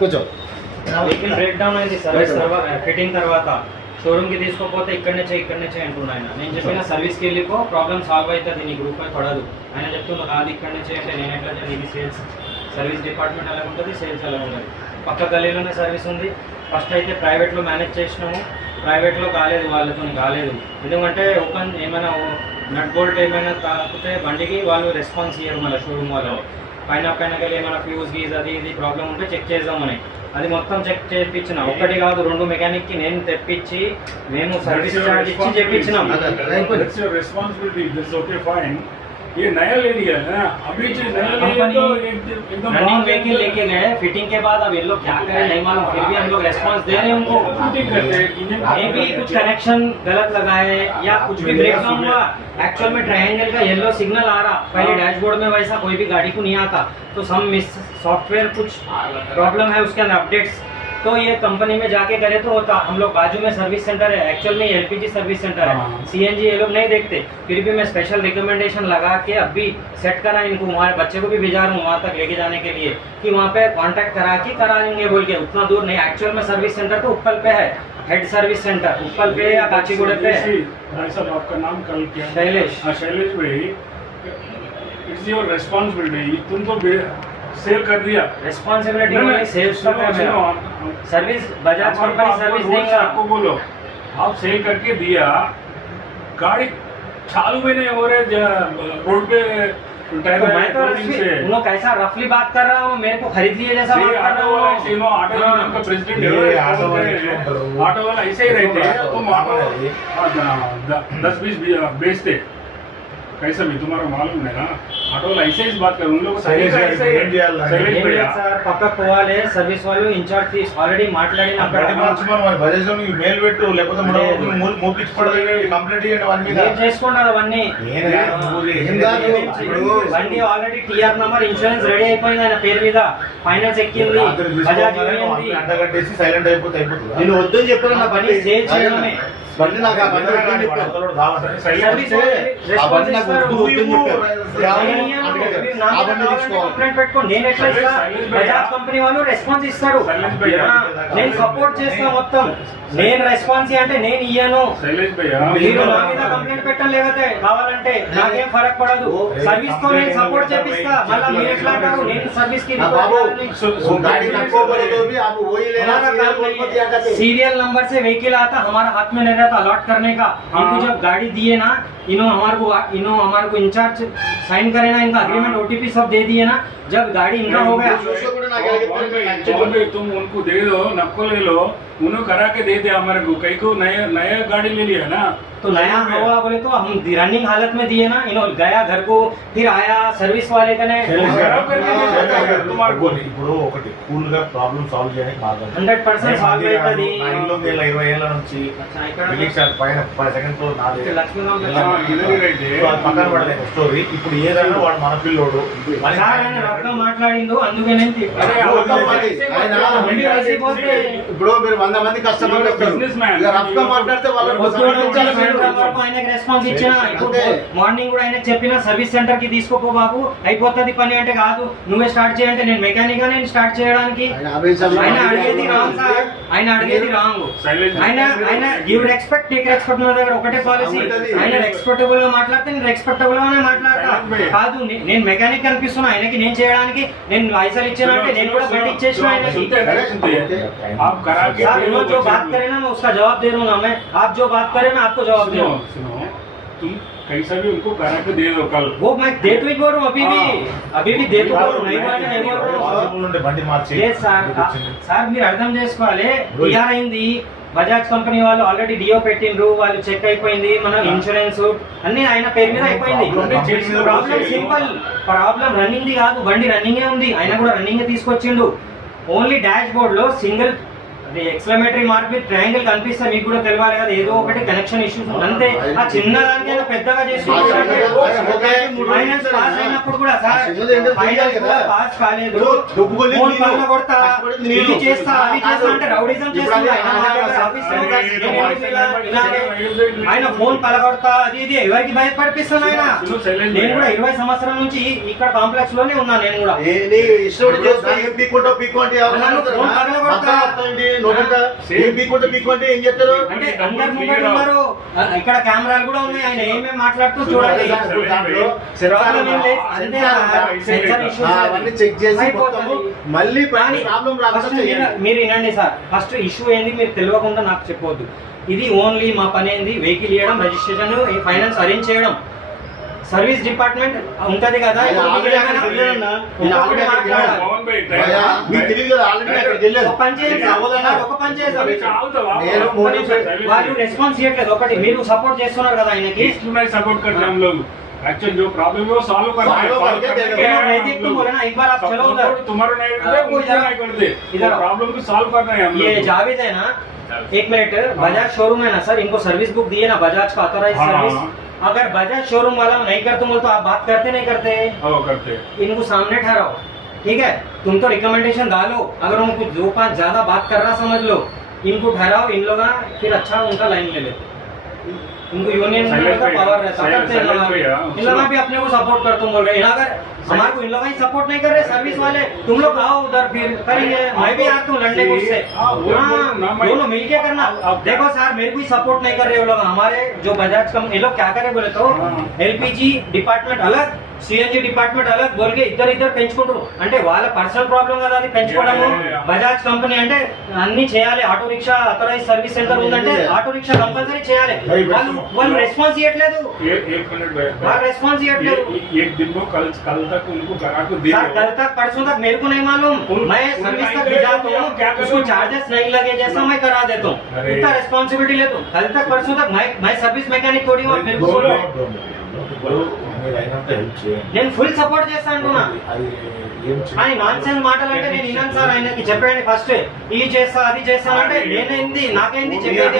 కూర్చో. Vehicle break down అయింది service తర్వాత ఫిట్టింగ్ తర్వాత షోరూమ్కి తీసుకోకపోతే ఇక్కడనే చేయి అంటున్నాను. నేను చెప్పిన సర్వీస్కి వెళ్ళిపో, ప్రాబ్లమ్ సాల్వ్ అవుతుంది, నీ గ్రూప్ అయి పడదు. ఆయన చెప్తున్నా కాదు ఇక్కడనే చేయి అంటే నేను ఎట్లా ఇది సేల్స్ సర్వీస్ డిపార్ట్మెంట్ ఎలా ఉంటుంది, సేల్స్ ఎలా ఉంటుంది. పక్క గల్లీలోనే సర్వీస్ ఉంది. ఫస్ట్ అయితే ప్రైవేట్లో మేనేజ్ చేసినాము, ప్రైవేట్లో కాలేదు, వాళ్ళతో కాలేదు. ఎందుకంటే ఓపెన్ ఏమైనా నట్ బోల్ట్ ఏమైనా కాకపోతే బండికి వాళ్ళు రెస్పాన్స్ ఇయ్యరు. మళ్ళీ షోరూమ్ వాళ్ళు పైనకి ఏమైనా ఫ్యూజ్ గీజ్ అది ఇది ప్రాబ్లం ఉంటే చెక్ చేద్దామని అది మొత్తం చెక్ చేయించిన. ఒకటి కాదు 2 మెకానిక్కి నేను తెప్పించి మేము సర్వీస్ చార్జ్ ఇచ్చి చెప్పించినాం. ये नया ले लिया है ना, अभी जो नया कंपनी रनिंग व्हीकल लेके गए, फिटिंग के बाद अब ये लोग क्या करें नहीं मालूम, फिर भी हम लोग रेस्पॉन्स दे रहे हैं उनको. फिटिंग करते हैं ये भी कुछ कनेक्शन गलत लगा है या कुछ भी ब्रेक डाउन हुआ. एक्चुअल में ट्रायंगल का येलो सिग्नल आ रहा, पहले डैशबोर्ड में वैसा कोई भी गाड़ी को नहीं आता. तो सम मिस सॉफ्टवेयर कुछ प्रॉब्लम है उसके अंदर अपडेट्स. तो ये कंपनी में जाके करे तो होता. हम लोग बाजू में सर्विस सेंटर है, एक्चुअल में एलपीजी सर्विस सेंटर है, सीएनजी ये लोग नहीं देखते. फिर भी मैं स्पेशल रिकमेंडेशन लगा के अभी सेट करा इनको, हमारे बच्चे को भी भेजा रहा हूँ वहाँ तक लेके जाने के लिए कि वहाँ पे कांटेक्ट करा के करा लेंगे बोल के. उतना दूर नहीं, एक्चुअल में सर्विस सेंटर तो उप्पल पे है, हेड सर्विस सेंटर उप्पल पे या काचीगुड़े पे. भाई साहब आपका नाम कल क्या? शैलेश. शैलेश भाई, इट्स योर रेस्पॉन्सिबिलिटी. तुम तो सेल कर दिया, रिस्पॉन्सिबिलिटी नहीं, सेल्स का है मेरा. सर्विस बजाज कंपनी सर्विस देगा. आपको बोलो आप सेल करके दिया, गाड़ी चालू में नहीं हो रहे रोड पे. तो मैं तो उन्होंने कैसा रफली बात कर रहा हूँ, मेरे को खरीद लिए जैसा बात कर रहा हूँ. ऑटो यूनियन का प्रेसिडेंट ऑटो वाला ऐसे ही रहते हैं. तुम ऑटो 10-20 बेचते कैसा भी तुम्हारा मालूम है ना. ऑटो वाला ऐसे ही बात कर, उन लोग పక్క పోవాలి. సర్వీస్ వాళ్ళు ఇన్ఛార్జ్ తీసి ఆల్రెడీ మాట్లాడిన మెయిల్ పెట్టు, లేకపోతే కంప్లైంట్ చేసుకున్నారు అవన్నీ. బండి already TR number insurance ready అయిపోయింది, ఆయన పేరు మీద ఫైనాన్స్ ఎక్కింది, బజాజ్ అంటగట్టేసి సైలెంట్ అయిపోతే అయిపోతుంది. నేను వద్దని చెప్పాను, నా బండి సేల్ చేయడమే. బండి నాకు ఆ బండి పెట్టుకో, నేను ఎట్లా ఇస్తా? బజాజ్ కంపెనీ వాళ్ళు రెస్పాన్స్ ఇస్తారు, నేను సపోర్ట్ చేస్తా మొత్తం. నేను రెస్పాన్స్ అంటే నేను ఇయ్యను. మీరు నా మీద కంప్లైంట్ పెట్టండి, లేకపోతే కావాలంటే నాకేం ఫరక్ పడదు. సర్వీస్ తో నేను సపోర్ట్ చేపిస్తా. మళ్ళీ మీరు ఎట్లా అంటారు నేను సర్వీస్ కి सीरियल नंबर से व्हीकल आता, हमारा हाथ में नहीं रहता अलॉट करने का. इनको जब गाड़ी दिए ना, इन्हों हमारे को इंचार्ज साइन करे ना, इनका अग्रीमेंट ओटीपी सब दे दिए ना. जब गाड़ी इनका हो गया तुम उनको दे दो, नक्को ले लो, उन्होंने करा के दे दे हमारे को. कई को नया गाड़ी ले लिया ना, तो नया हुआ बोले तो हम रनिंग हालत में दिए ना. इन्होंने गया घर को, फिर आया सर्विस वाले कने ఇప్పుడు ఒకటి కూల్ గా ప్రాబ్లం సాల్వ్ చేయడానికి బాగా 100% సాల్వ్ అవుతుంది. 20 ఏళ్ల నుంచి పైన 10 సెకండ్ ఫ్లోర్ నాది పక్కన పడలేదు స్టోరీ. ఇప్పుడు ఏదైనా వాడు మన పిల్లోడు మాట్లాడిండు, అందుకనే ఇప్పుడు మీరు 100 మంది కస్టమర్ రఫ్ గా మాట్లాడితే ఆయనకి రెస్పాన్స్ ఇచ్చిన. మార్నింగ్ కూడా ఆయన చెప్పిన సర్వీస్ సెంటర్ కి తీసుకోపో బాబు, అయిపోతుంది పని అంటే కాదు, నువ్వే స్టార్ట్ చేయంటే నేను మెకానిక్ గా నేను స్టార్ట్ చేయడానికి. ఆయన అడిగేది రాంగ్ సార్, ఆయన అడిగేది రాంగ్. ఆయన గివ్ రెస్పెక్ట్ టేక్ రెస్పెక్ట్. నా దగ్గర ఒకటే పాలసీ, ఆయన రెస్పెక్టబుల్ గా మాట్లాడితే నేను రెస్పెక్టబుల్ గానే మాట్లాడతా. కాదు నేను మెకానిక్ అనిపిస్తున్నా ఆయనకి, నేను చేయడానికి నేను పైసలు ఇచ్చానంటే నేను కూడా బండి ఇచ్చేసిన ఆయనకి. जो बात करे ना मैं उसका जवाब दे दूंगा. मैं आप जो बात करे मैं आपको जवाब दे रहा हूँ. तुम कैसा भी उनको करा के दे दो कल. वो मैं दे तो ही बोल रहा हूँ, अभी भी दे तो बोल रहा हूँ, नहीं बोल रहा हूँ. సార్ మీరు అర్థం చేసుకోవాలి. టీఆర్ అయింది, బజాజ్ కంపెనీ వాళ్ళు ఆల్రెడీ డిఓ పెట్టిండ్రు, వాళ్ళు చెక్ అయిపోయింది, మన ఇన్సూరెన్స్ అన్ని ఆయన పేరు మీద అయిపోయింది. Problem simple, problem running the కాదు, బండి రన్నింగే ఉంది, ఆయన కూడా రన్నింగ్ తీసుకొచ్చిండు. ఓన్లీ డాష్ బోర్డ్ లో సింగిల్ అది ఎక్స్క్లమేటరీ మార్క్ విత్ ట్రయాంగిల్ కనిపిస్తే మీకు కూడా తెలియాలి కదా, ఏదో ఒకటి కనెక్షన్ ఇష్యూస్ అంతే. ఆ చిన్న దానికైనా పెద్దగా చేసుకుంటే ఫైనాన్స్ పాస్ అయినప్పుడు కూడా సార్ ఫైనాన్స్ కూడా పాస్ కాలేదు, ఫోన్ పగల కొడతా, ఇది చేస్తా అది చేస్తా అంటే రౌడిజం చేస్తుంది ఆయన, ఫోన్ పగలగొడతా అది ఇది ఎవరికి భయపడిపిస్తాను ఆయన. నేను కూడా 20 సంవత్సరాల నుంచి ఇక్కడ కాంప్లెక్స్ లోనే ఉన్నా. నేను కూడా ఏం చెప్తారు అంటే అందరు ముంగట ఉన్నారు, ఇక్కడ కెమెరాలు కూడా ఉన్నాయి, ఆయన ఏమేమి మాట్లాడుతూ చూడండి. ప్రాబ్లం ఏం లేదు, అంతే సెన్సర్ ఇష్యూస్ అవన్నీ చెక్ చేసి మళ్ళీ మీరు వినండి సార్. ఫస్ట్ ఇష్యూ ఏంది మీరు తెలియకుండా నాకు చెప్పవద్దు. ఇది ఓన్లీ మా పని ఏంది వెహికల్ ఇవ్వడం, రిజిస్ట్రేషన్, ఫైనాన్స్ అరేంజ్ చేయడం. సర్వీస్ డిపార్ట్మెంట్ ఉంటది కదా, వాళ్ళు రెస్పాన్స్ ఇవ్వట్లేదు. ఒకటి మీరు సపోర్ట్ చేస్తున్నారు కదా ఆయనకి, एक्चुअल जो प्रॉब्लम है वो सॉल्व करना है, नैतिक तुम बोले ना एक बार आप चलो उधर, तुम्हारा नहीं करते मुझे नहीं करते, इधर प्रॉब्लम को सॉल्व करना है हम लोग। ये जावेद है ना, एक मिनट, बजाज शोरूम है ना सर, इनको सर्विस बुक दिए ना बजाज का ऑथराइज सर्विस। अगर बजाज शोरूम वाला नहीं कर तुम तो आप बात करते नहीं करते? करते। इनको सामने ठहराओ, ठीक है? तुम तो रिकमेंडेशन डालो, अगर उनको 2-5 ज्यादा बात कर रहा समझ लो, इनको ठहराओ, इन लोग फिर अच्छा उनका लाइन ले लेते। इनको यूनियन का पावर रहता है, इन लोग भी अपने को सपोर्ट कर तुम बोल रहे हैं। अगर हमारे को इन लोग ही सपोर्ट नहीं कर रहे सर्विस वाले, तुम लोग आओ उधर फिर करेंगे। मैं भी आता हूँ लड़ने को उससे, दोनों मिलके करना। देखो सर मेरे को ही सपोर्ट नहीं कर रहे वो लोग, हमारे जो बजाज कम ये लोग क्या करे बोले तो एलपीजी डिपार्टमेंट अलग, సిఎన్జి డిపార్ట్మెంట్ అలా బోల్కే ఇద్దరు పెంచుకుంటారు. అంటే వాళ్ళ పర్సనల్ ప్రాబ్లం కదా అది పెంచుకోవడము. బజాజ్ కంపెనీ అంటే అన్ని చేయాలి, auto rickshaw authorise service centre ఉందంటే ఆటో రిక్షా కంపల్సరీ చేయాలి. వాళ్ళు రెస్పాన్స్ ఇవ్వట్లేదు, వాళ్ళు రెస్పాన్స్ ఇవ్వట్లేదు. कल तक परसों तक मेरे को नहीं मालूम, मैं सर्विस तक भी जाता हूँ, उसको चार्जेस नहीं लगे जैसा मैं करा देता हूँ, इतना रिस्पॉन्सिबिलिटी लेता हूँ. कल तक परसों तक मैं सर्विस मैकेनिक थोड़ी हूँ, मेरे को నేను ఫుల్ సపోర్ట్ చేస్తా అంటున్నా. ఆయన నాన్ సెన్స్ మాటలు అంటే నేను విన్నాను సార్. ఆయనకి చెప్పండి ఫస్ట్ ఇది చేస్తా అది చేస్తానంటే నేనేంది నాకేంది చెప్పేది.